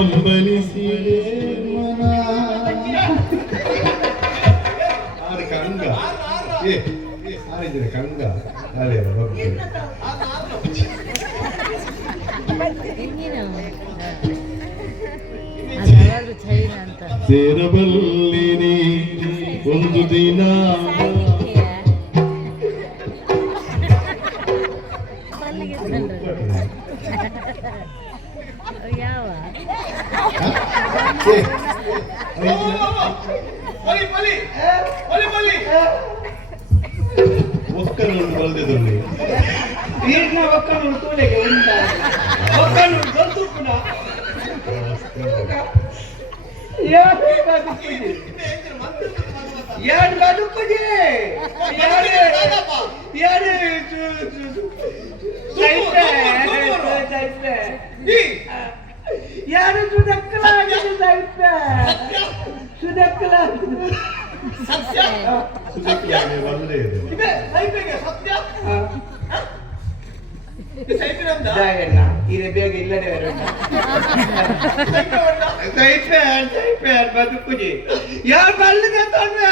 ಹಂಬಲಿಸಿದೆ ಮನ ಆರು ಕಂಗ ಆರಿದ್ರೆ ಕಂಗ ಅದೇ ಸೇರಬಲ್ಲಿನಿ ಒಂದು ದಿನ ಒಕ್ಕಲು ಬಲ್ದಿದ್ರಲ್ಲಿ ನೀರಿನ ಒಕ್ಕಲು ತೋಲೆಗೆ ಉಂಟ ಒಕ್ಕಲು ಗೊತ್ತುಪ್ಪುನ ಯಾರು ಬದುಕುಜಿ ಯಾರು ಸುದಕ್ಕಲ ಸುದಕ್ಕಲ ಸತ್ಯ ಒಂದೇ ಇದೆ ಸತ್ಯ ಇದು ಬೇಗ ಇಲ್ಲದೆ ಬದುಕುಜಿ ಯಾರು ಬಲ್ಲಿಗೆ ತಂದೆ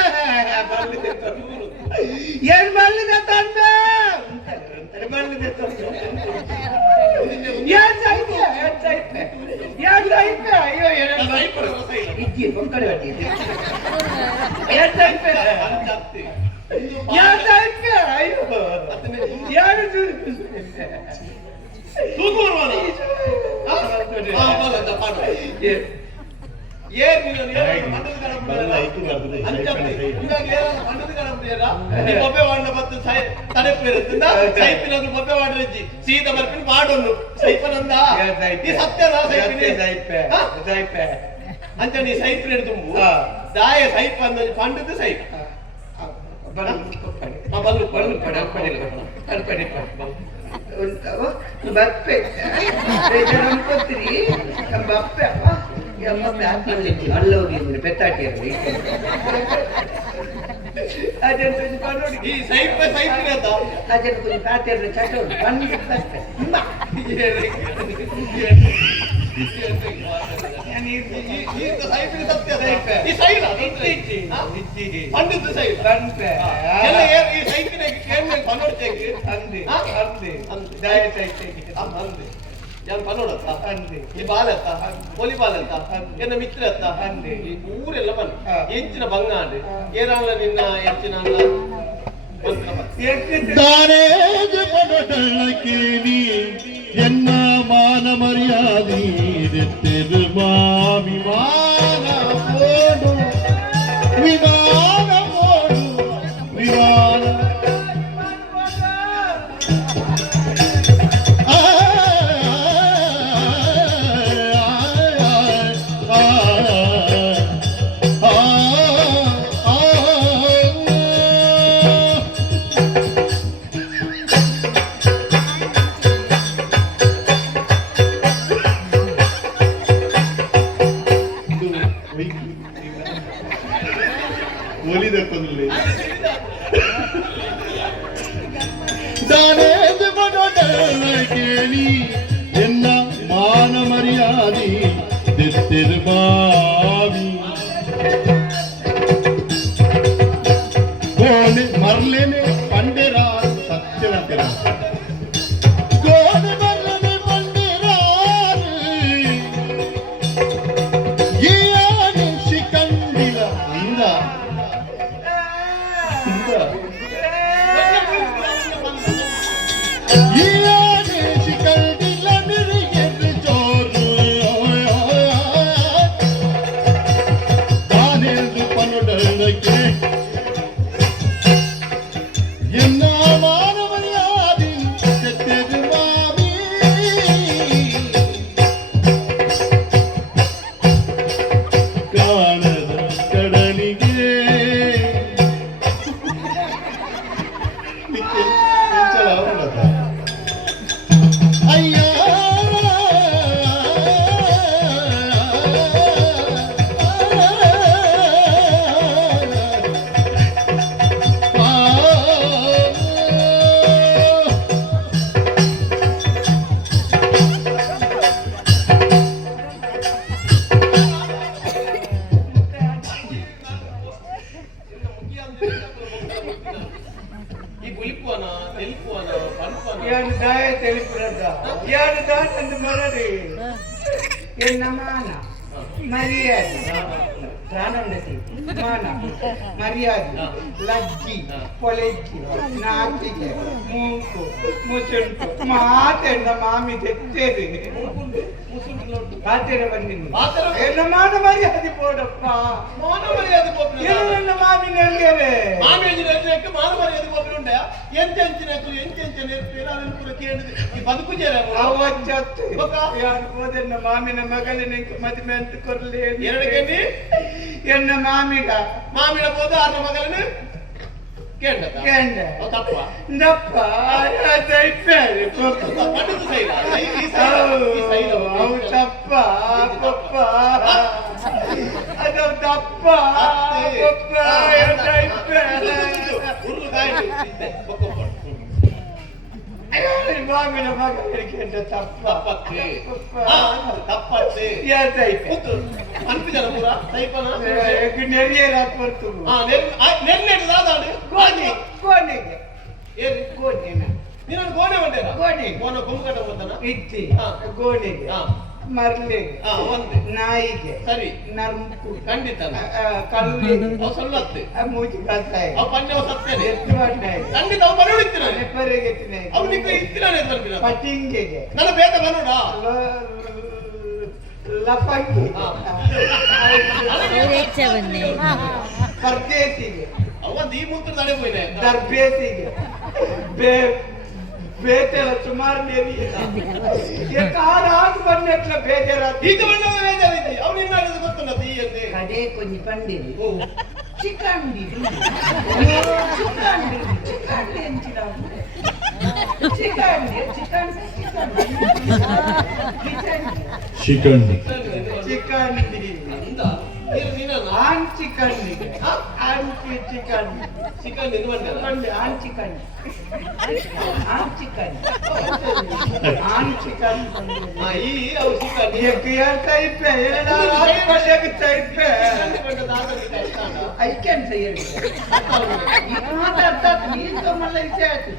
ಏನ್ ಬಲ್ಲಿಗೆ ತಂದೆ ಬಲ್ಲಿಗೆ ಅಯ್ಯೋ ಇಜ್ಜಿ ಮಕ್ಕಳು ಯಾರು ಸೀತ ಬರ್ಪಿನ ಪಾಡೊಂದು ಸೈಪನಂದ ಸತ್ಯದ ಅಂತ ನೀ ಸೈಪ್ ತುಂಬು ದಾಯ ಸೈಪ್ ಅಂದ ಪಂಡದ ಸೈಪ್ ಬಲ್ಲು ಬಲ್ಲು ಬಪ್ಪೆ ಅನ್ಕೋತೀರಿ ಬಪ್ಪೆ ಬಪ್ಪೆ ಆತ್ಮಲ್ಲಿ ಅಲ್ಲೋಗಿ ಪೆತ್ತಾಟಿಯಲ್ಲಿ ಈ ಸೈಪ್ ಸೈಪ್ ಅದೇ ತಾತಿಯ ಚಟ ಎನ್ನ ಮಿತ್ರ ಊರೆಲ್ಲ ಬಂದು ಎಂಚಿನ ಬಂಗಾಂಡ್ ಏರಾಳ ನಿನ್ನ ಎಂಚಿನ ಎನ್ನ ಮಾನ ಮರ್ಯಾದೆ ವಿಮಾನ ಓಡು ವಿಮಾನ ಓಡು ವಿಮಾನ ಎನ್ನ ಮಾನ ಮರ್ಯಾದೆ ಬಾವಿ ಗೋಣೆ ಮರ್ಲೇನೆ ಪಂಡೆರ ಸತ್ಯವರ್ತಿರ ಗೋಣೆ ಮರ್ಲೇನೆ ಪಂಡೆರ ಏನೆ ಶಿಕಂಡಿಲ ಇಂದ ಎನ್ನ ಮಾನ ಮರ್ಯಾದೆ ಪ್ರಾಣೋನ್ನತಿ ಮಾನ ಮರ್ಯಾದೆ ಲಜ್ಜಿ ಕೊಲೆಜ್ಜಿ ನಾಚಿಕೆ ಮೂಕು ಮುಸುಂಟು ಮಾತೆಂಡ ಮಾಮಿ ತೆತ್ತೇರಿ ಕಾತೆರ ಬಂದಿನಿ ಎನ್ನ ಮಾನ ಮರ್ಯಾದೆ ಪೋಡಪ್ಪ ಮಾನ ಮರ್ಯಾದೆ ಪೋಪಿ ಎನ್ನ ಮಾಮಿ ನಂಗೆರೆ ಮಾಮಿ ಜಿರಕ್ಕೆ ಮಾನ ಮರ್ಯಾದೆ ಪೋಪಿ ಉಂಟಾ ಎಂತೆಂಚಿನಕು ಎಂತೆಂಚ ನೆರಪೇರಾದನ್ನು ಕೂಡ ಕೇಳಿದೆ ಈ ಬದುಕು ಜರ ಅವಚ್ಚತ್ತು ಯಾರು ಹೋದೆನ್ನ ಮಾಮಿನ ಮಗಲಿನ ಮದುವೆ ಅಂತ ಕೊರ್ಲಿ ಎರಡಕ್ಕೆ ಎನ್ನ ಮಾಮಿಡ ಮಾಮಿಡ ಬೋದು ಆರ್ನ ಮಗಲನ್ನು ಕೇಂಡ ಕೇಂಡ ತಪ್ಪ ದಪ್ಪ ದೈಪ್ಯಾರಿ ಪಂಡಿತ ಸೈಲ ಈ ಸೈಲ ಅವು ತಪ್ಪ ಪಪ್ಪ ಅದು ದಪ್ಪ ಪಪ್ಪ ದೈಪ್ಯಾರಿ ಉರುಳು ಕಾಯಿಲೆ ಬೊಕ್ಕ ಮಾಮಿನ ಮಗಲಿಗೆ ತಪ್ಪ ತಪ್ಪತ್ತೆ ಅನ್ಪಿದನ ಪೂರ ಸೈಪನ ನೆರಿಯರ ಕೊಡ್ತು ನೆನ್ನೆಟ್ಟು ದಾದಾಡು ಕೋಣೆ ಕೋಣೆಗೆ ಏರಿ ಕೋಣೆನ ನೀನು ಗೋಣೆ ಬಂದೇನ ಗೋಣೆ ಗೋಣ ಕೊಂಬುಕಟ ಬಂದನ ಇತ್ತಿ ಗೋಣೆಗೆ ಮರ್ಲೆಗೆ ಒಂದೇ ನಾಯಿಗೆ ಸರಿ ನರ್ಮು ಖಂಡಿತ ಕಲ್ಲಿಗೆ ಅವು ಸಲ್ಲತ್ತೆ ಮೂಜಿ ಕಲ್ತಾಯಿ ಅವು ಪಂಡ್ಯವ ಸತ್ತೇನೆ ಎತ್ತು ಮಾಡ್ತಾಯಿ ಖಂಡಿತ ಅವು ಬರೋಡು ಇತ್ತಿನ ಪೆಪ್ಪರಿಗೆ ತಿನ್ನೆ ಅವು ನಿಕ್ಕ ಇತ್ತಿನ ಬಂದಿನ ಪಟಿಂಗೆಗೆ ನನ್ನ ಬೇಗ ಬರೋಡ ಲಪಂಗಿ ಪರ್ದೇಸಿಗೆ ಅವಂದು ಈ ಮೂತ್ರ ತಡೆ ಹೋಯ್ನೆ ದರ್ಬೇಸಿಗೆ ಬೇತೆಲ್ಲ ಸುಮಾರು ಮೇರಿ ಕಾಲಾಗಿ ಬಂದೆಟ್ಲ ಬೇಜಾರ ಈಗ ಬಂದವ ಬೇಜಾರಿದ್ದಿ ಅವ್ನು ಇನ್ನಾಡಿದ ಗೊತ್ತಲ್ಲ ತೀ ಅಂತೆ ಕಡೆ ಕೊಂಚ ಪಂಡಿರಿ ಓ ಚಿಕಂಡಿ ಚಿಕಂಡಿ ಚಿಕಂಡಿ ಎಂಚಿನ ಚಿಕಂಡಿ ಚಿಕಂಡಿ ಚಿಕಂಡಿ ಅಂದ ನೀನು ನೀನಲ್ಲ ಆನ್ ಚಿಕಂಡಿ ಆಂಟಿ ಚಿಕಂಡಿ ಚಿಕನ್ ಇದು ಬಂದಲ್ಲ ಆನ್ ಚಿಕಂಡಿ ಆನ್ ಚಿಕಂಡಿ ಆನ್ ಚಿಕಂಡಿ ಈ ಅವು ಚಿಕನ್ ಯಾರ್ ಟೈಪೆ ಎರಡು ಟೈಪೆ I can say it. ಇದು ಅರ್ಥ ನೀನು ಮಲ್ಲ ವಿಷಯ ಆಯ್ತು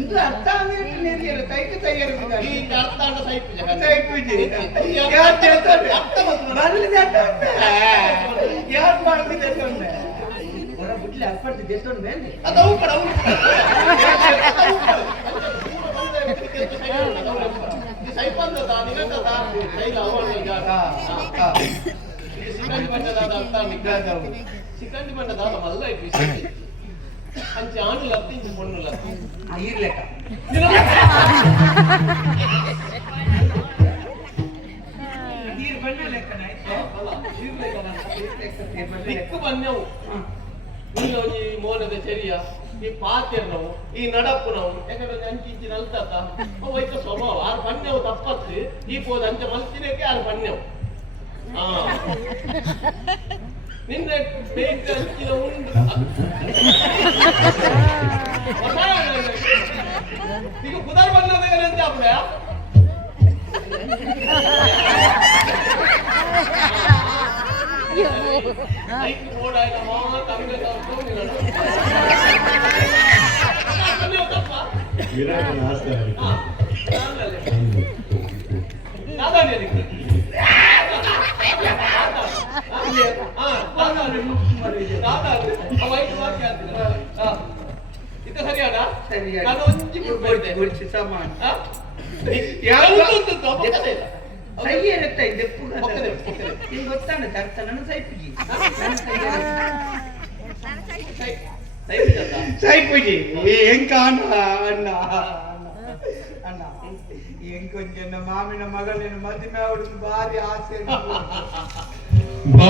ಇದು ಅರ್ಥ ಅಂದ್ರೆ ನೆರಿಯಲ್ಲ ಕೈಗೆ ತಯಾರಿಸಿದ ಈ ಅರ್ಥ ಅಂಡ ಸೈಪ್ ಟೈಪ್ ಇದೆ ಯಾರು ಹೇಳ್ತಾರೆ ಅರ್ಥ ಗೊತ್ತು ಬರಲಿ ಯಾರು ಮಾಡ್ತಿದ್ದೆ ಹೊರ ಬಿಡ್ಲಿ ಅರ್ಪಡ್ತಿ ದೇಶದ ಮೇಲೆ ಅದು ಅವು ಕಡ ಅವು ಸೈಪ್ ಅಂದದ ನಿನಂದದ ಸೈಲ ಅವನ ಜಾಗ ಇದು ಸಿಕಂಡಿ ಬಂದದಾದ ಅರ್ಥ ನಿಗ್ರಹದವು ಸಿಕಂಡಿ ಬಂದದಾದ ಮಲ್ಲ ಇದು ವಿಷಯ ಅಂಚೆ ಆಣು ಲತ್ತಿಂಚು ಪೊಣ್ಣು ಲತ್ತಿ ಇರ್ಲೆಕ್ಕ ನೀರು ಬಣ್ಣ ಲೆಕ್ಕನ ದಿಕ್ಕು ಬನ್ಯವು ನೀನು ಈ ಮೋನದ ಚರಿಯ ಈ ಪಾತ್ಯನವು ಈ ನಡಪ್ಪುನವು ಯಾಕಂದ್ರೆ ಅಂಚಿಂಚಿ ನಲ್ತತ ಅವೈತ ಸ್ವಭಾವ ಆರು ಬನ್ಯವು ತಪ್ಪತ್ತು ಈ ಪೋದ ಅಂಚೆ ಮಲ್ತಿನಕ್ಕೆ ಆರು ಬನ್ಯವು ನಿನ್ನೆ ಬೇಗ ಹಂಚಿನ ಉಂಡು ಈಗ ಕುದಾರ್ ಬನ್ನದ ಅಂತ ಅಪ್ಪಯ ಐಕ್ ಬೋರ್ಡ್ ಆಯ್ತ ಮಾತ ಅಂಗಡಿ ತಪ್ಪ ವಿರಾಟನ ಆಸ್ತಿ ದಾದಾಡಿ ಅದಕ್ಕೆ ಇದು ಸರಿಯಾದ ನಾನು ಒಂಜಿ ಗುಡ್ಸಿ ಸಮಾನ ಸೈ ಇರುತ್ತೆ ದೆಪ್ಪು ನಿಮ್ಗೆ ಗೊತ್ತಾನ ಚರ್ಚ ನನ್ನ ಸೈಪುಜಿ ಸೈಪುಜಿ ಹೆಂಗ ಅಣ್ಣ ಅಣ್ಣ ಹೆಂಗ್ ಕೊಂಚ ಮಾಮಿನ ಮಗಳೇನು ಮದುವೆ ಅವಳು ಭಾರಿ ಆಸೆ ಬಾ